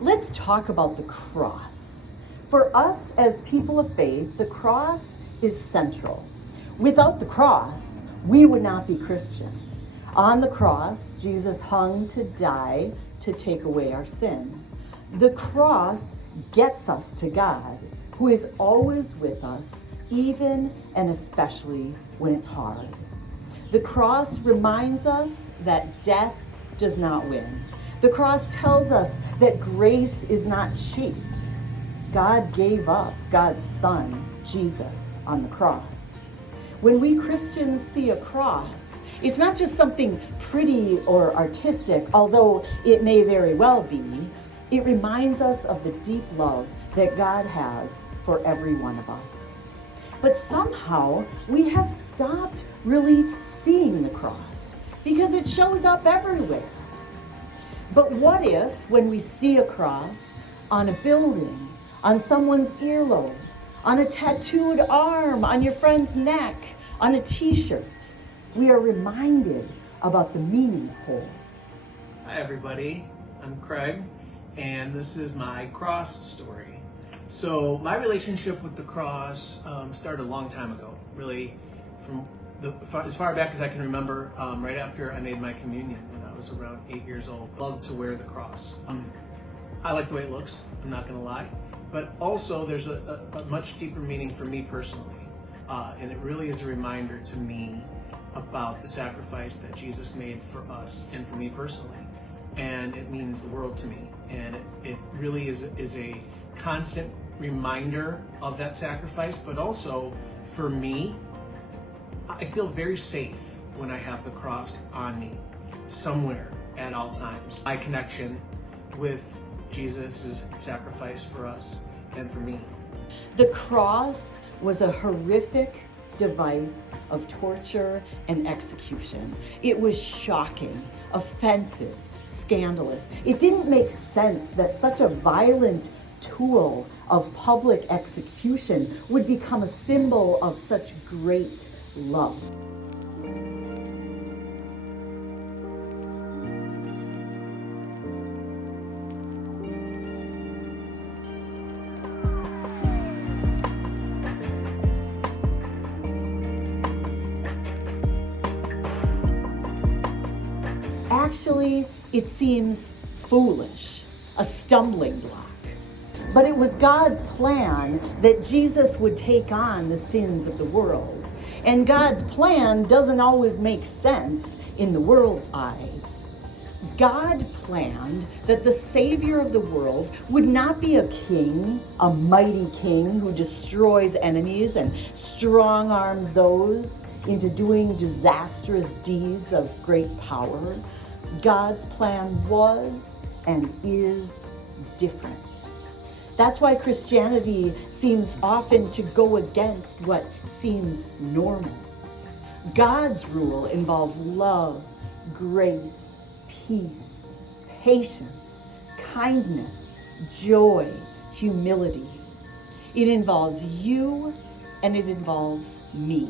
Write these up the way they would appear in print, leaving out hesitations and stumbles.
Let's talk about the cross. For us as people of faith, the cross is central. Without the cross, we would not be Christian. On the cross, Jesus hung to die to take away our sin. The cross gets us to God, who is always with us, even and especially when it's hard. The cross reminds us that death does not win. The cross tells us that grace is not cheap. God gave up God's Son, Jesus, on the cross. When we Christians see a cross, it's not just something pretty or artistic, although it may very well be. It reminds us of the deep love that God has for every one of us. But somehow we have stopped really seeing the cross because it shows up everywhere. But what if when we see a cross on a building, on someone's earlobe, on a tattooed arm, on your friend's neck, on a t-shirt, we are reminded about the meaning it holds? Hi everybody, I'm Craig, and this is my cross story. So my relationship with the cross started a long time ago, really from as far back as I can remember, right after I made my communion when I was around 8 years old. I loved to wear the cross. I like the way it looks, I'm not gonna lie, but also there's a much deeper meaning for me personally, and it really is a reminder to me about the sacrifice that Jesus made for us and for me personally. And it means the world to me. And it really is a constant reminder of that sacrifice, but also for me, I feel very safe when I have the cross on me somewhere at all times. My connection with Jesus' sacrifice for us and for me. The cross was a horrific device of torture and execution. It was shocking, offensive, scandalous. It didn't make sense that such a violent tool of public execution would become a symbol of such great love. Actually, it seems foolish, a stumbling block. But it was God's plan that Jesus would take on the sins of the world. And God's plan doesn't always make sense in the world's eyes. God planned that the Savior of the world would not be a king, a mighty king who destroys enemies and strong arms those into doing disastrous deeds of great power. God's plan was and is different. That's why Christianity seems often to go against what seems normal. God's rule involves love, grace, peace, patience, kindness, joy, humility. It involves you and it involves me.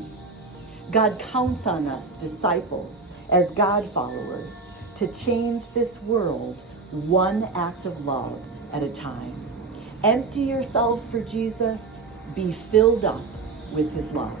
God counts on us, disciples, as God followers, to change this world one act of love at a time. Empty yourselves for Jesus, be filled up with his love.